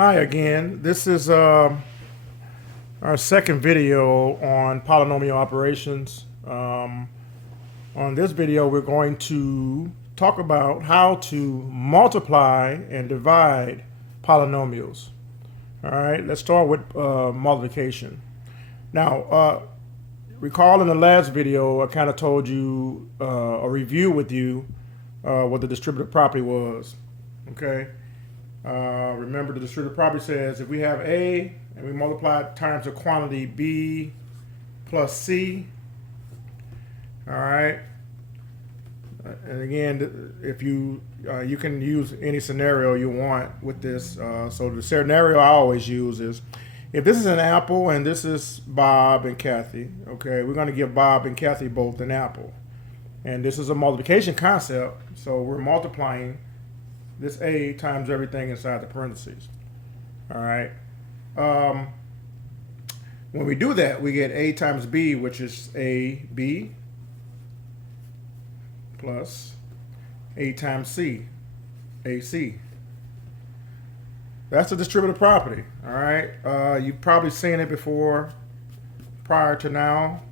Hi again. This is our second video on polynomial operations. On this video, we're going to talk about how to multiply and divide polynomials. All right, let's start with multiplication. Now, recall in the last video, I kind of told you a review with you what the distributive property was. Okay. Remember, the distributive property says if we have A and we multiply it times the quantity B plus C, all right, and again, if you can use any scenario you want with this. So the scenario I always use is if this is an apple and this is Bob and Kathy, okay, we're going to give Bob and Kathy both an apple. And this is a multiplication concept, so we're multiplying this A times everything inside the parentheses. All right. When we do that, we get A times B, which is AB, plus A times C, AC. That's the distributive property. All right. You've probably seen it before, prior to now,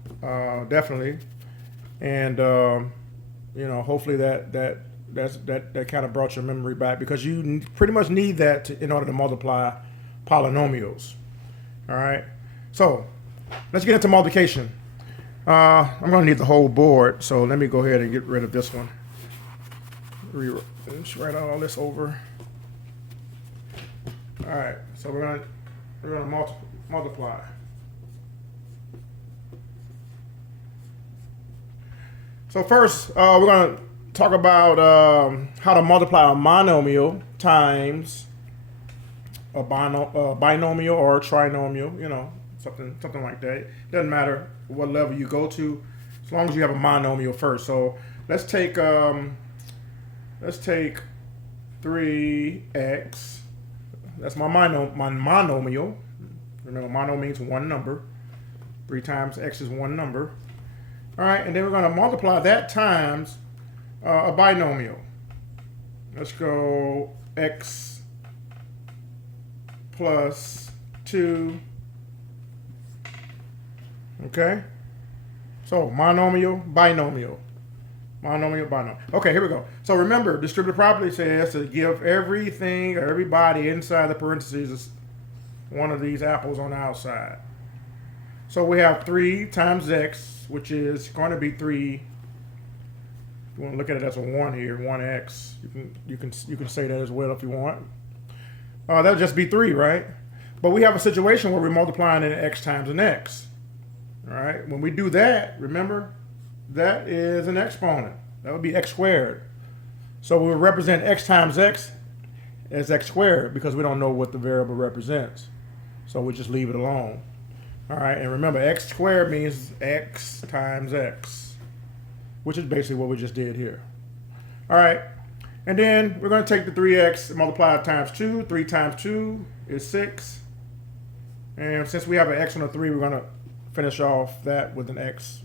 definitely. And hopefully that kind of brought your memory back, because you pretty much need that in order to multiply polynomials. All right, so let's get into multiplication. I'm going to need the whole board, so let me go ahead and get rid of this one. Let's write all this over. All right, so we're going to multiply. So first, we're going to talk about how to multiply a monomial times a binomial or a trinomial, something like that. It doesn't matter what level you go to, as long as you have a monomial first. So let's take 3x. That's my monomial. Remember, mono means one number. 3 times x is one number. All right, and then we're going to multiply that times a binomial. Let's go x plus 2. Okay? So monomial, binomial. Monomial, binomial. Okay, here we go. So remember, distributive property says to give everything or everybody inside the parentheses one of these apples on the outside. So we have 3 times x, which is going to be 3. If you want to look at it as a 1 here, 1x. You can say that as well if you want. That would just be 3, right? But we have a situation where we're multiplying in x times an x. All right. When we do that, remember, that is an exponent. That would be x squared. So we would represent x times x as x squared because we don't know what the variable represents. So we just leave it alone. All right, and remember, x squared means x times x, which is basically what we just did here. All right, and then we're going to take the 3x and multiply it times 2. 3 times 2 is 6. And since we have an x on a 3, we're going to finish off that with an x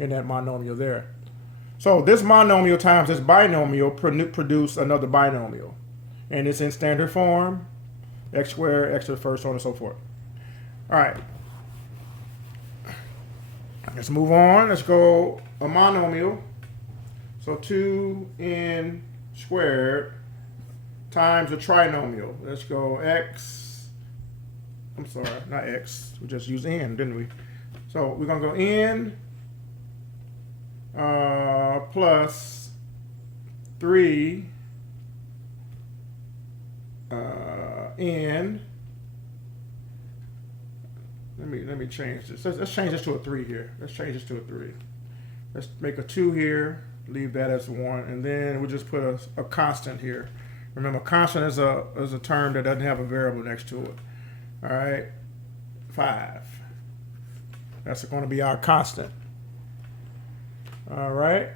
in that monomial there. So this monomial times this binomial produce another binomial. And it's in standard form, x squared, x to the first, so on and so forth. All right. Let's move on. Let's go a monomial. So 2n squared times a trinomial. Let's go x. I'm sorry, not x. We just used n, didn't we? So we're going to go n plus 3 n. Let me change this. Let's change this to a 3 here. Let's change this to a 3. Let's make a 2 here. Leave that as 1, and then we'll just put a constant here. Remember, constant is a term that doesn't have a variable next to it. All right, 5. That's going to be our constant. All right.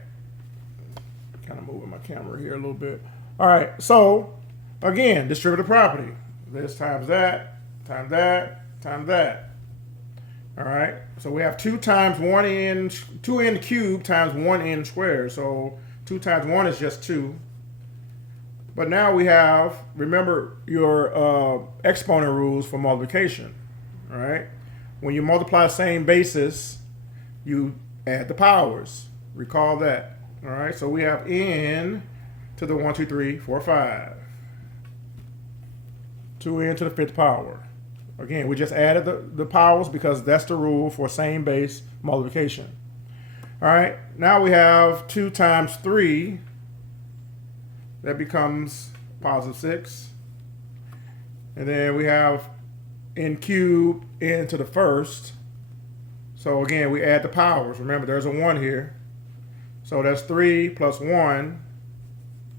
Kind of moving my camera here a little bit. All right. So again, distributive property. This times that, times that, times that. All right, so we have 2 times 1n, 2n cubed times 1n squared. So 2 times 1 is just 2. But now we have, remember your exponent rules for multiplication, all right? When you multiply the same basis, you add the powers. Recall that, all right? So we have n to the 1, 2, 3, 4, 5. 2n to the 5th power. Again, we just added the powers because that's the rule for same base multiplication. All right, now we have 2 times 3. That becomes positive 6. And then we have n cubed n to the 1st. So again, we add the powers. Remember, there's a 1 here. So that's 3 plus 1.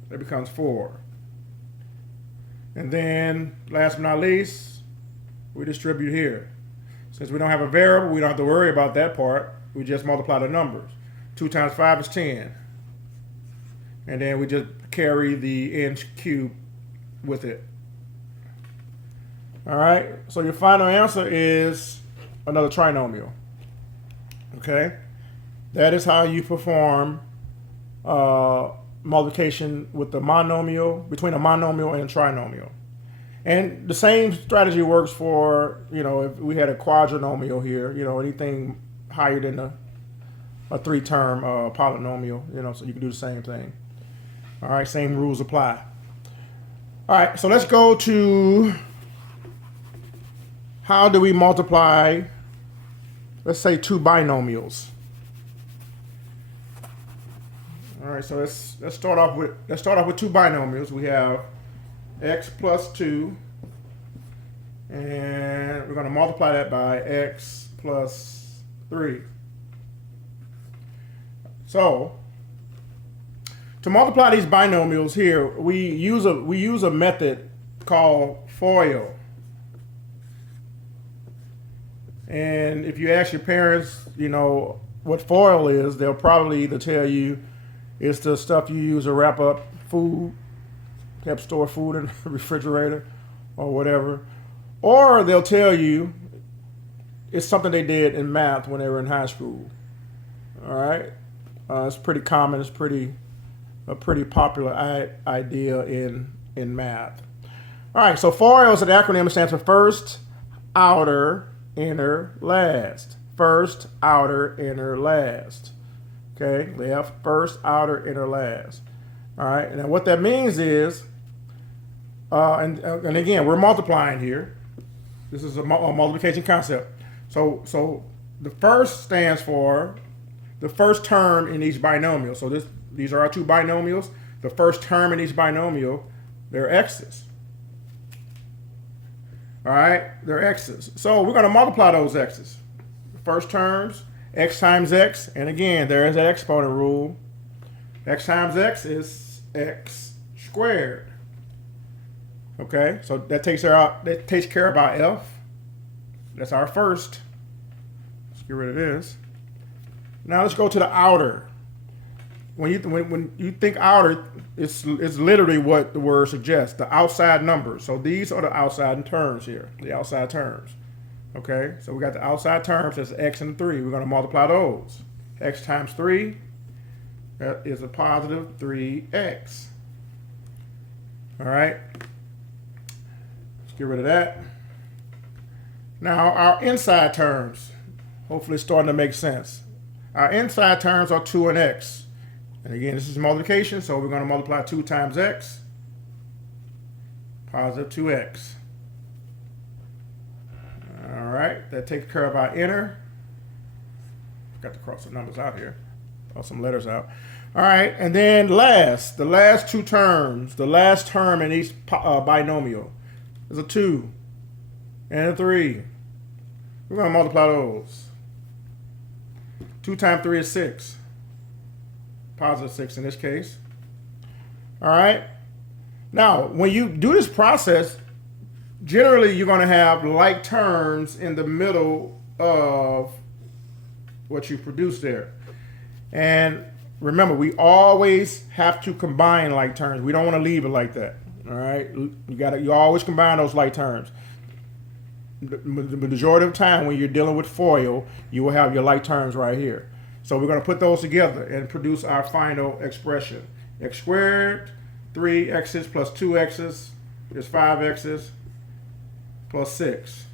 That becomes 4. And then, last but not least, we distribute here. Since we don't have a variable, we don't have to worry about that part. We just multiply the numbers. 2 times 5 is 10. And then we just carry the n cubed with it. All right, so your final answer is another trinomial. Okay, that is how you perform multiplication with the monomial, between a monomial and a trinomial. And the same strategy works for, if we had a quadrinomial here, anything higher than a 3-term polynomial, so you can do the same thing. All right, same rules apply. All right, so let's go to how do we multiply, let's say, 2 binomials. All right, so let's start off with 2 binomials. We have x plus 2, and we're going to multiply that by x plus 3. So to multiply these binomials here, we use a method called FOIL. And if you ask your parents, what FOIL is, they'll probably either tell you it's the stuff you use to wrap up food, help store food in the refrigerator or whatever. Or they'll tell you it's something they did in math when they were in high school. All right? It's pretty common. It's a pretty popular idea in math. All right, so FOIL is an acronym that stands for first, outer, inner, last. First, outer, inner, last. Okay, left, first, outer, inner, last. All right, and what that means is, and again, we're multiplying here. This is a multiplication concept. So the first stands for the first term in each binomial. So these are our 2 binomials. The first term in each binomial, they're x's. All right, they're x's. So we're going to multiply those x's. First terms, x times x, and again, there is that exponent rule. X times x is x squared. Okay, so that takes care of our f. That's our first. Let's get rid of this. Now let's go to the outer. When you think outer, it's literally what the word suggests, the outside numbers. So these are the outside terms here, the outside terms. Okay, so we got the outside terms, that's x and 3. We're going to multiply those. X times 3, that is a positive 3x. All right, let's get rid of that. Now our inside terms, hopefully it's starting to make sense. Our inside terms are 2 and x. And again, this is multiplication, so we're going to multiply 2 times x, positive 2x. All right, that takes care of our inner. Got to cross some numbers out here, cross some letters out. All right, and then the last 2 terms, the last term in each binomial is a 2 and a 3. We're going to multiply those. 2 times 3 is 6. Positive 6 in this case. All right. Now, when you do this process, generally you're going to have like terms in the middle of what you produce there. And remember, we always have to combine like terms. We don't want to leave it like that. All right. You always combine those like terms. The majority of the time when you're dealing with FOIL, you will have your like terms right here. So we're going to put those together and produce our final expression. X squared 3x's plus 2x's is 5x's plus 6.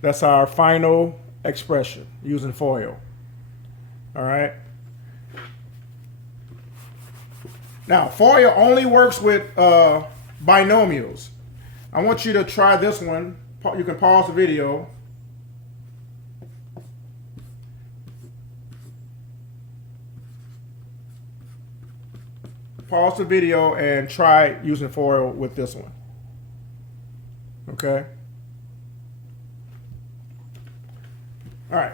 That's our final expression using FOIL. All right. Now, FOIL only works with binomials. I want you to try this one. You can pause the video. Pause the video and try using FOIL with this one. Okay? All right.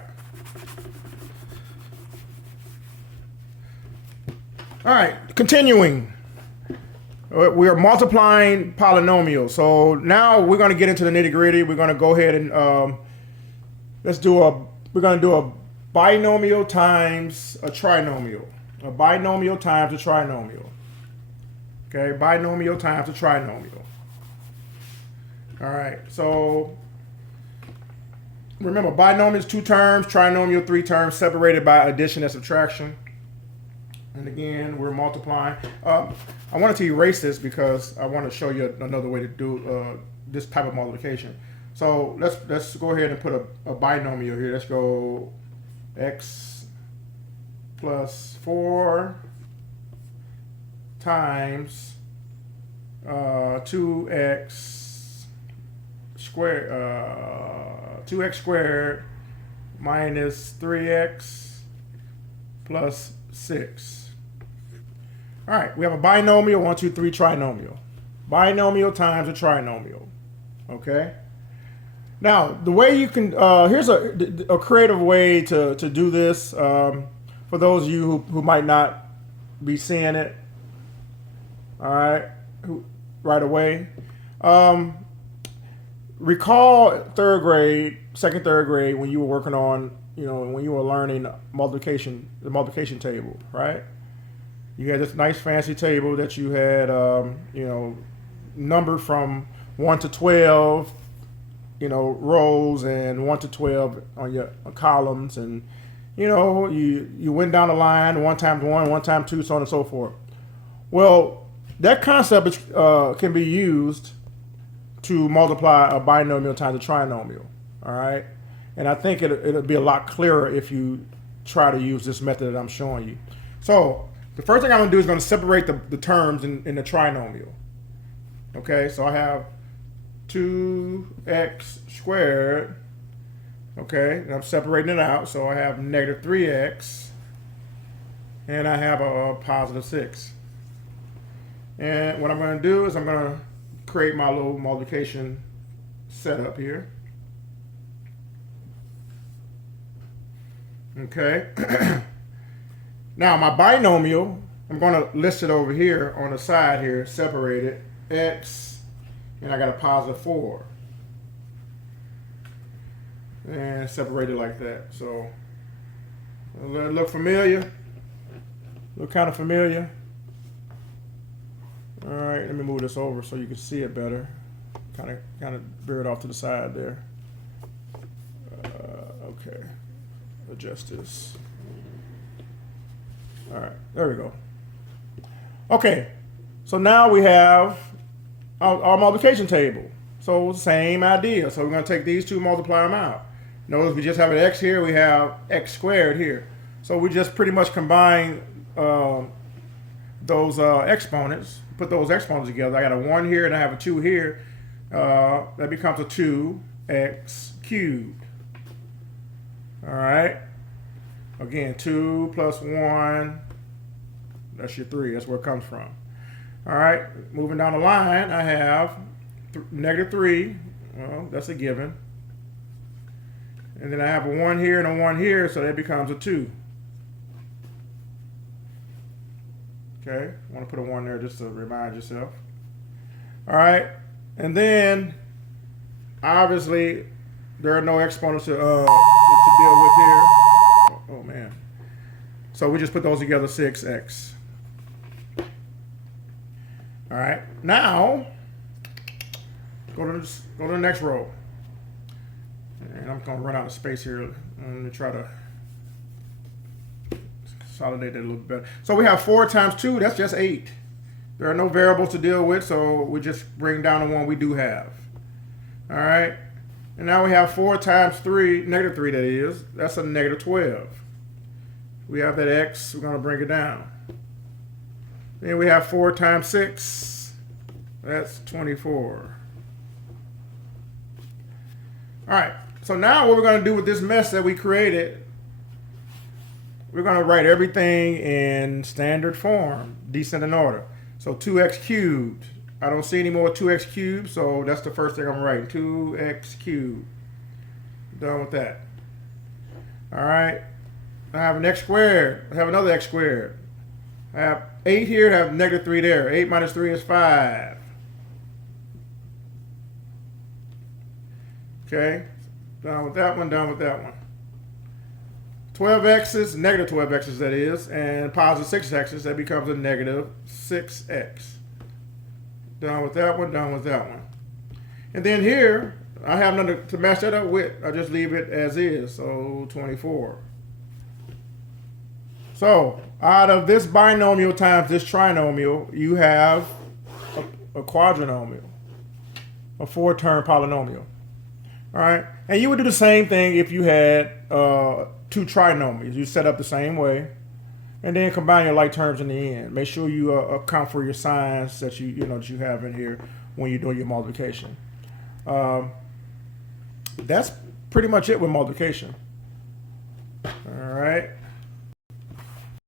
All right, continuing. We are multiplying polynomials. So now we're going to get into the nitty-gritty. We're going to go ahead and we're going to do a binomial times a trinomial. A binomial times a trinomial. Okay, binomial times a trinomial. All right, so remember, binomial is 2 terms, trinomial 3 terms, separated by addition and subtraction. And again, we're multiplying. I wanted to erase this because I want to show you another way to do this type of multiplication. So let's go ahead and put a binomial here. Let's go x plus 4 times 2x squared, 2x squared minus 3x plus 6. All right, we have a binomial, 1, 2, 3, trinomial. Binomial times a trinomial, okay? Now, the way you can, here's a creative way to do this for those of you who might not be seeing it, all right, right away. Recall 3rd grade, 2nd, 3rd grade, when you were working on, when you were learning the multiplication table, right? You had this nice fancy table that you had, numbered from 1 to 12, rows, and 1 to 12 on your columns, and you went down the line, 1 times 1, 1 times 2, so on and so forth. Well, that concept can be used to multiply a binomial times a trinomial. All right, and I think it'll be a lot clearer if you try to use this method that I'm showing you. So the first thing I'm going to do is going to separate the terms in the trinomial. Okay, so I have 2x squared. Okay, and I'm separating it out. So I have negative 3x, and I have a positive 6. And what I'm going to do is I'm going to create my little multiplication setup here. Okay. Now my binomial, I'm going to list it over here on the side here, separated, x, and I got a positive 4. And separated like that. So, look familiar? Look kind of familiar? All right, let me move this over so you can see it better. Kind of veer it off to the side there. Okay, adjust this. All right, there we go. Okay, so now we have our multiplication table. So same idea. So we're going to take these two, multiply them out. Notice we just have an x here, we have x squared here. So we just pretty much combine those exponents, put those exponents together. I got a 1 here and I have a 2 here. That becomes a 2x cubed. All right. Again, 2 plus 1, that's your 3. That's where it comes from. All right, moving down the line, I have negative 3. Well, that's a given. And then I have a 1 here and a 1 here, so that becomes a 2. Okay, I want to put a 1 there just to remind yourself. All right, and then obviously there are no exponents to deal with here. Oh man. So we just put those together, 6x. All right, now go to the next row. And I'm going to run out of space here. Let me try to consolidate that a little bit better. So we have 4 times 2, that's just 8. There are no variables to deal with, so we just bring down the one we do have. All right. And now we have 4 times 3, negative 3 that is. That's a negative 12. We have that x, we're going to bring it down. Then we have 4 times 6. That's 24. All right. So now what we're going to do with this mess that we created, we're going to write everything in standard form, descending order. So 2x cubed. I don't see any more 2x cubed, so that's the first thing I'm writing. 2x cubed. Done with that. All right. I have an x squared. I have another x squared. I have 8 here, I have negative 3 there. 8 minus 3 is 5. Okay. Done with that one, done with that one. 12x's, negative 12x's that is, and positive 6x's, that becomes a negative 6x. Done with that one, done with that one. And then here, I have nothing to match that up with. I just leave it as is, so 24. So, out of this binomial times this trinomial, you have a quadrinomial, a 4-term polynomial. All right, and you would do the same thing if you had 2 trinomials. You set up the same way, and then combine your like terms in the end. Make sure you account for your signs that that you have in here when you're doing your multiplication. That's pretty much it with multiplication. All right.